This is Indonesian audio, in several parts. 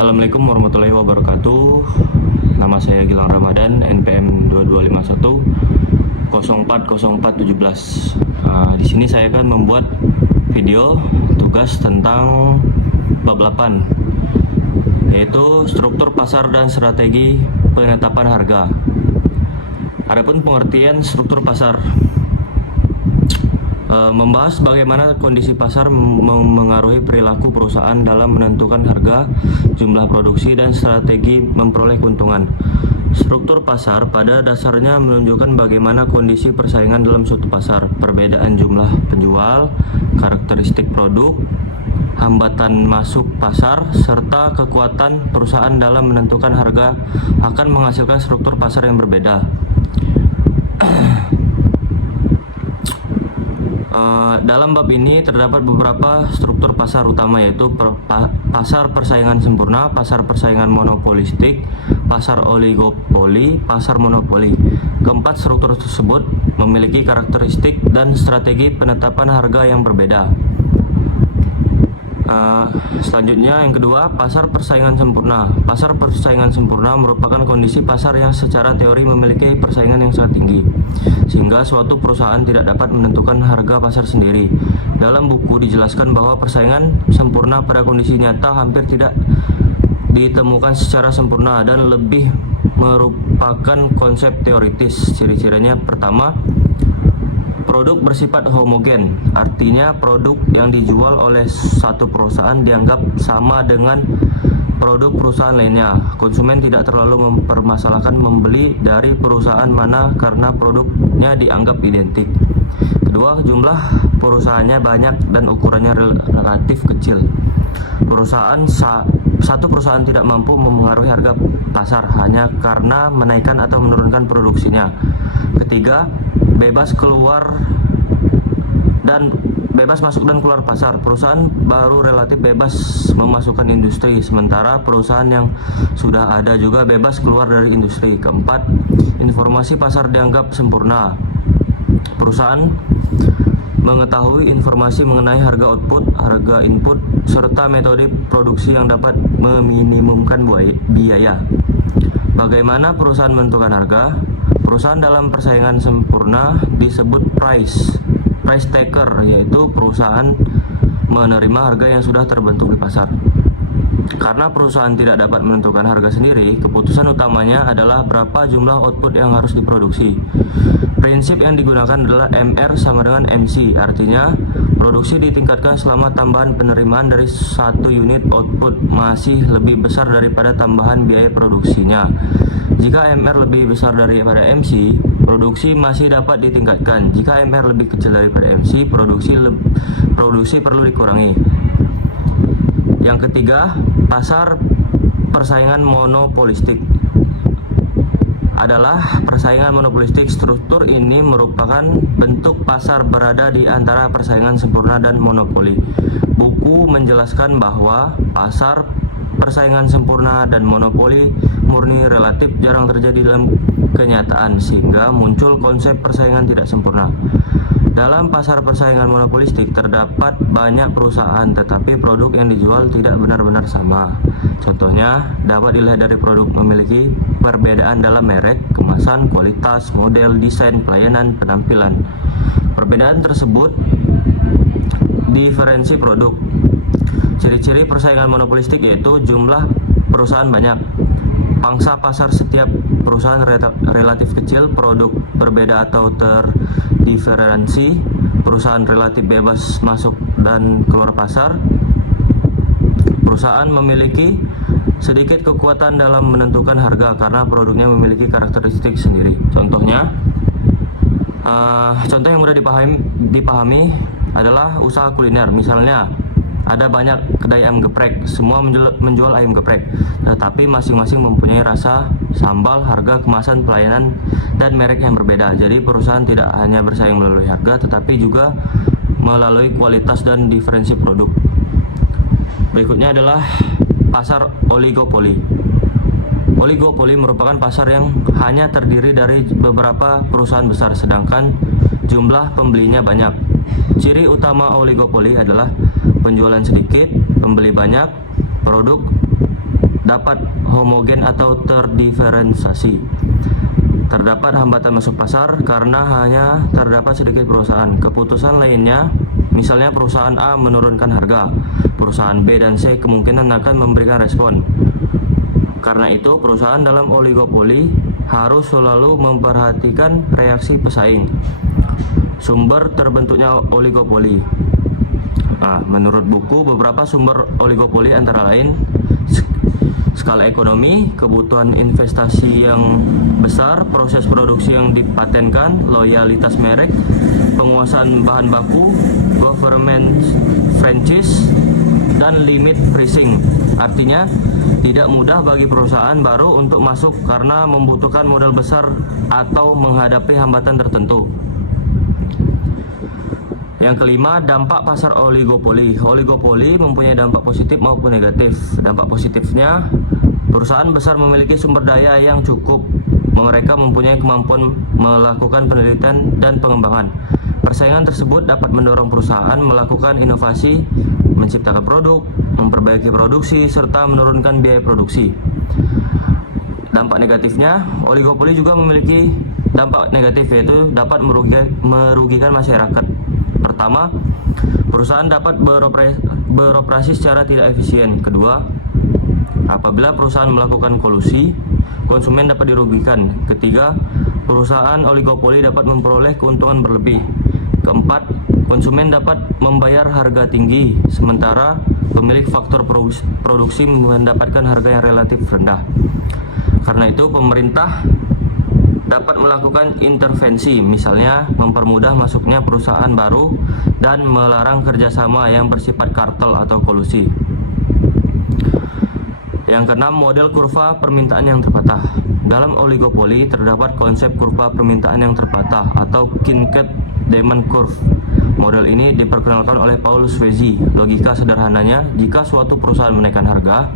Assalamualaikum warahmatullahi wabarakatuh. Nama saya Gilang Ramadan, NPM 2251 040417. Di sini saya akan membuat video tugas tentang bab 8, yaitu struktur pasar dan strategi penetapan harga. Adapun pengertian struktur pasar membahas bagaimana kondisi pasar mempengaruhi perilaku perusahaan dalam menentukan harga, jumlah produksi, dan strategi memperoleh keuntungan. Struktur pasar pada dasarnya menunjukkan bagaimana kondisi persaingan dalam suatu pasar, perbedaan jumlah penjual, karakteristik produk, hambatan masuk pasar, serta kekuatan perusahaan dalam menentukan harga akan menghasilkan struktur pasar yang berbeda. Dalam bab ini terdapat beberapa struktur pasar utama, yaitu pasar persaingan sempurna, pasar persaingan monopolistik, pasar oligopoli, pasar monopoli. Keempat struktur tersebut memiliki karakteristik dan strategi penetapan harga yang berbeda. Selanjutnya yang kedua, pasar persaingan sempurna. Pasar persaingan sempurna merupakan kondisi pasar yang secara teori memiliki persaingan yang sangat tinggi, sehingga suatu perusahaan tidak dapat menentukan harga pasar sendiri. Dalam buku dijelaskan bahwa persaingan sempurna pada kondisi nyata hampir tidak ditemukan secara sempurna dan lebih merupakan konsep teoritis. Ciri-cirinya: pertama, produk bersifat homogen, artinya produk yang dijual oleh satu perusahaan dianggap sama dengan produk perusahaan lainnya. Konsumen tidak terlalu mempermasalahkan membeli dari perusahaan mana karena produknya dianggap identik. Kedua, jumlah perusahaannya banyak dan ukurannya relatif kecil. Satu perusahaan tidak mampu mempengaruhi harga pasar hanya karena menaikkan atau menurunkan produksinya. Ketiga, bebas masuk dan keluar pasar. Perusahaan baru relatif bebas memasukkan industri, sementara perusahaan yang sudah ada juga bebas keluar dari industri. Keempat, informasi pasar dianggap sempurna. Perusahaan mengetahui informasi mengenai harga output, harga input, serta metode produksi yang dapat meminimumkan biaya. Bagaimana perusahaan menentukan harga? Perusahaan dalam persaingan sempurna disebut price taker, yaitu perusahaan menerima harga yang sudah terbentuk di pasar. Karena perusahaan tidak dapat menentukan harga sendiri, keputusan utamanya adalah berapa jumlah output yang harus diproduksi. Prinsip yang digunakan adalah MR sama dengan MC, artinya produksi ditingkatkan selama tambahan penerimaan dari satu unit output masih lebih besar daripada tambahan biaya produksinya. Jika MR lebih besar daripada MC, produksi masih dapat ditingkatkan. Jika MR lebih kecil daripada MC, produksi perlu dikurangi. Yang ketiga, pasar persaingan monopolistik adalah persaingan monopolistik. Struktur ini merupakan bentuk pasar berada di antara persaingan sempurna dan monopoli. Buku menjelaskan bahwa pasar persaingan sempurna dan monopoli murni relatif jarang terjadi dalam kenyataan, sehingga muncul konsep persaingan tidak sempurna. Dalam pasar persaingan monopolistik terdapat banyak perusahaan, tetapi produk yang dijual tidak benar-benar sama. Contohnya dapat dilihat dari produk memiliki perbedaan dalam merek, kemasan, kualitas, model, desain, pelayanan, penampilan. Perbedaan tersebut diferensi produk. Ciri-ciri persaingan monopolistik yaitu jumlah perusahaan banyak, pangsa pasar setiap perusahaan relatif kecil, produk berbeda atau terdiferensi, perusahaan relatif bebas masuk dan keluar pasar, perusahaan memiliki sedikit kekuatan dalam menentukan harga karena produknya memiliki karakteristik sendiri. Contoh yang mudah dipahami adalah usaha kuliner. Misalnya, ada banyak kedai ayam geprek, semua menjual ayam geprek, tetapi masing-masing mempunyai rasa, sambal, harga, kemasan, pelayanan, dan merek yang berbeda. Jadi perusahaan tidak hanya bersaing melalui harga, tetapi juga melalui kualitas dan diferensi produk. Berikutnya adalah pasar oligopoli. Oligopoli merupakan pasar yang hanya terdiri dari beberapa perusahaan besar, sedangkan jumlah pembelinya banyak. Ciri utama oligopoli adalah penjualan sedikit, pembeli banyak, produk dapat homogen atau terdiferensiasi. Terdapat hambatan masuk pasar karena hanya terdapat sedikit perusahaan. Keputusan lainnya, misalnya perusahaan A menurunkan harga, perusahaan B dan C kemungkinan akan memberikan respon. Karena itu, perusahaan dalam oligopoli harus selalu memperhatikan reaksi pesaing. Sumber terbentuknya oligopoli. Menurut buku, beberapa sumber oligopoli antara lain skala ekonomi, kebutuhan investasi yang besar, proses produksi yang dipatenkan, loyalitas merek, penguasaan bahan baku, government franchise, dan limit pricing. Artinya, tidak mudah bagi perusahaan baru untuk masuk karena membutuhkan modal besar atau menghadapi hambatan tertentu. Yang kelima, dampak pasar oligopoli. Oligopoli mempunyai dampak positif maupun negatif. Dampak positifnya, perusahaan besar memiliki sumber daya yang cukup. Mereka mempunyai kemampuan melakukan penelitian dan pengembangan. Persaingan tersebut dapat mendorong perusahaan melakukan inovasi, menciptakan produk, memperbaiki produksi, serta menurunkan biaya produksi. Dampak negatifnya, oligopoli juga memiliki dampak negatif, yaitu dapat merugikan masyarakat. Pertama, perusahaan dapat beroperasi secara tidak efisien. Kedua, apabila perusahaan melakukan kolusi, konsumen dapat dirugikan. Ketiga, perusahaan oligopoli dapat memperoleh keuntungan berlebih. Keempat, konsumen dapat membayar harga tinggi, sementara pemilik faktor produksi mendapatkan harga yang relatif rendah. Karena itu, pemerintah dapat melakukan intervensi, misalnya mempermudah masuknya perusahaan baru dan melarang kerjasama yang bersifat kartel atau kolusi. Yang keenam, model kurva permintaan yang terpatah. Dalam oligopoli terdapat konsep kurva permintaan yang terpatah atau Kincaid Demand Curve. Model ini diperkenalkan oleh Paul Swayze. Logika sederhananya, jika suatu perusahaan menaikkan harga,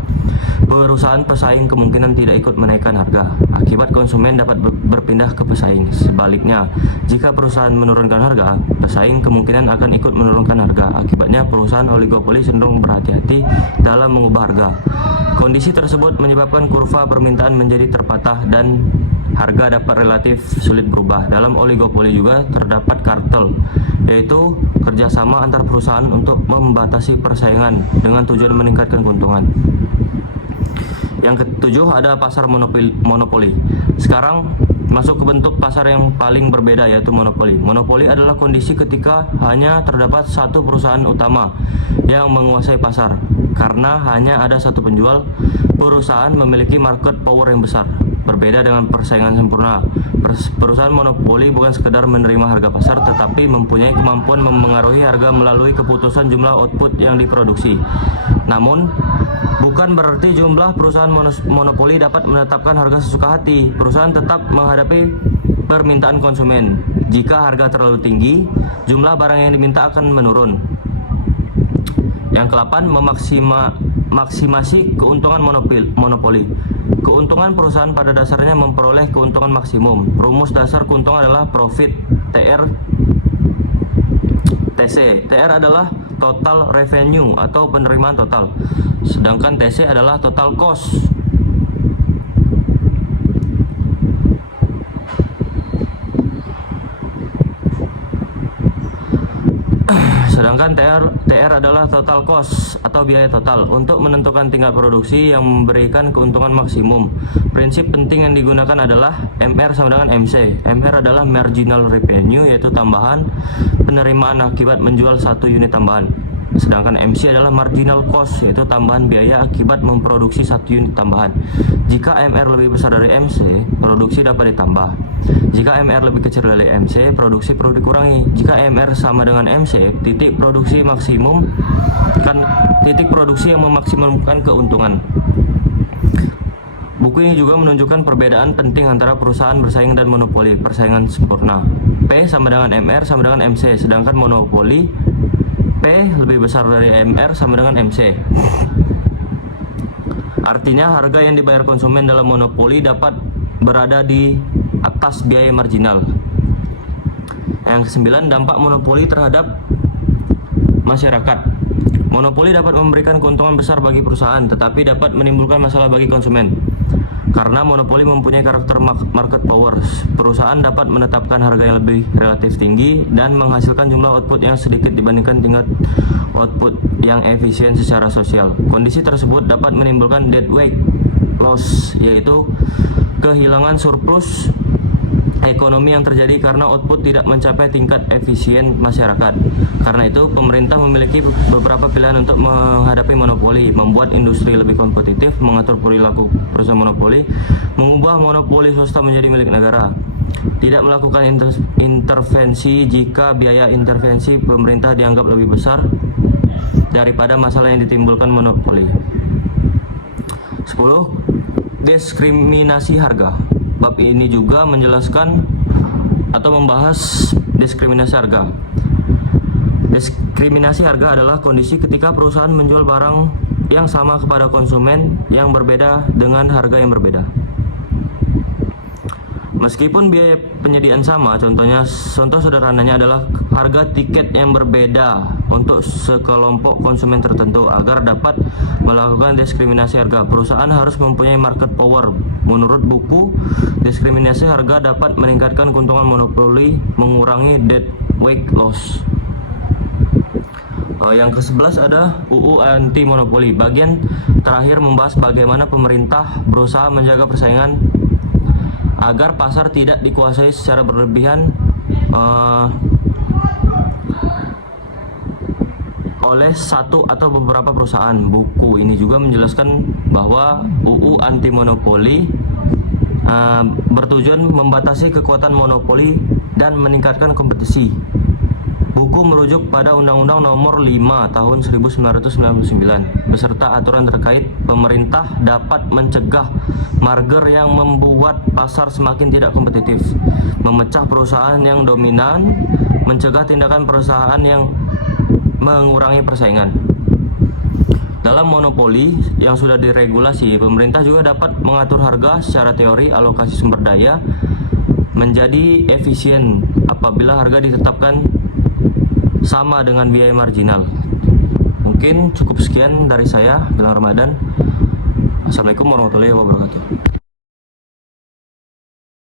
perusahaan pesaing kemungkinan tidak ikut menaikkan harga. Akibat konsumen dapat berpindah ke pesaing. Sebaliknya, jika perusahaan menurunkan harga, pesaing kemungkinan akan ikut menurunkan harga. Akibatnya, perusahaan oligopoli cenderung berhati-hati dalam mengubah harga. Kondisi tersebut menyebabkan kurva permintaan menjadi terpatah dan harga dapat relatif sulit berubah. Dalam oligopoli juga terdapat kartel, yaitu kerjasama antar perusahaan untuk membatasi persaingan dengan tujuan meningkatkan keuntungan. Yang ketujuh, ada pasar monopoli. Sekarang masuk ke bentuk pasar yang paling berbeda, yaitu monopoli. Monopoli adalah kondisi ketika hanya terdapat satu perusahaan utama yang menguasai pasar. Karena hanya ada satu penjual, perusahaan memiliki market power yang besar. Berbeda dengan persaingan sempurna, perusahaan monopoli bukan sekedar menerima harga pasar, tetapi mempunyai kemampuan memengaruhi harga melalui keputusan jumlah output yang diproduksi. Namun, bukan berarti jumlah perusahaan monopoli dapat menetapkan harga sesuka hati. Perusahaan tetap menghadapi permintaan konsumen. Jika harga terlalu tinggi, jumlah barang yang diminta akan menurun. Yang ke-8, maksimasi keuntungan monopoli. Keuntungan perusahaan pada dasarnya memperoleh keuntungan maksimum. Rumus dasar keuntungan adalah profit TR TC. TR adalah total revenue atau penerimaan total, sedangkan TC adalah total cost. Sedangkan TR adalah total cost atau biaya total. Untuk menentukan tingkat produksi yang memberikan keuntungan maksimum, prinsip penting yang digunakan adalah MR sama dengan MC. MR adalah marginal revenue, yaitu tambahan penerimaan akibat menjual satu unit tambahan. Sedangkan MC adalah marginal cost, yaitu tambahan biaya akibat memproduksi satu unit tambahan. Jika MR lebih besar dari MC, produksi dapat ditambah. Jika MR lebih kecil dari MC, produksi perlu dikurangi. Jika MR sama dengan MC, titik produksi yang memaksimumkan keuntungan. Buku ini juga menunjukkan perbedaan penting antara perusahaan bersaing dan monopoli. Persaingan sempurna, P sama dengan MR sama dengan MC, sedangkan monopoli P lebih besar dari MR sama dengan MC. Artinya harga yang dibayar konsumen dalam monopoli dapat berada di atas biaya marginal. Yang ke-9, dampak monopoli terhadap masyarakat. Monopoli dapat memberikan keuntungan besar bagi perusahaan, tetapi dapat menimbulkan masalah bagi konsumen. Karena monopoli mempunyai karakter market power, perusahaan dapat menetapkan harga yang lebih relatif tinggi dan menghasilkan jumlah output yang sedikit dibandingkan tingkat output yang efisien secara sosial. Kondisi tersebut dapat menimbulkan deadweight loss, yaitu kehilangan surplus ekonomi yang terjadi karena output tidak mencapai tingkat efisien masyarakat. Karena itu, pemerintah memiliki beberapa pilihan untuk menghadapi monopoli: membuat industri lebih kompetitif, mengatur perilaku perusahaan monopoli, mengubah monopoli swasta menjadi milik negara, tidak melakukan intervensi jika biaya intervensi pemerintah dianggap lebih besar daripada masalah yang ditimbulkan monopoli. 10. Diskriminasi harga. Bab ini juga menjelaskan atau membahas diskriminasi harga. Diskriminasi harga adalah kondisi ketika perusahaan menjual barang yang sama kepada konsumen yang berbeda dengan harga yang berbeda. Meskipun biaya penyediaan sama, contoh sederhananya adalah harga tiket yang berbeda untuk sekelompok konsumen tertentu. Agar dapat melakukan diskriminasi harga, perusahaan harus mempunyai market power. Menurut buku, diskriminasi harga dapat meningkatkan keuntungan monopoli, mengurangi deadweight loss. Yang ke-11 ada UU anti monopoli. Bagian terakhir membahas bagaimana pemerintah berusaha menjaga persaingan agar pasar tidak dikuasai secara berlebihan oleh satu atau beberapa perusahaan. Buku ini juga menjelaskan bahwa UU anti monopoli bertujuan membatasi kekuatan monopoli dan meningkatkan kompetisi. Buku merujuk pada Undang-Undang Nomor 5 Tahun 1999 beserta aturan terkait. Pemerintah dapat mencegah merger yang membuat pasar semakin tidak kompetitif, memecah perusahaan yang dominan, mencegah tindakan perusahaan yang mengurangi persaingan. Dalam monopoli yang sudah diregulasi, pemerintah juga dapat mengatur harga secara teori. Alokasi sumber daya menjadi efisien apabila harga ditetapkan sama dengan biaya marginal. Mungkin cukup sekian dari saya, Gilang Ramadan. Assalamualaikum warahmatullahi wabarakatuh.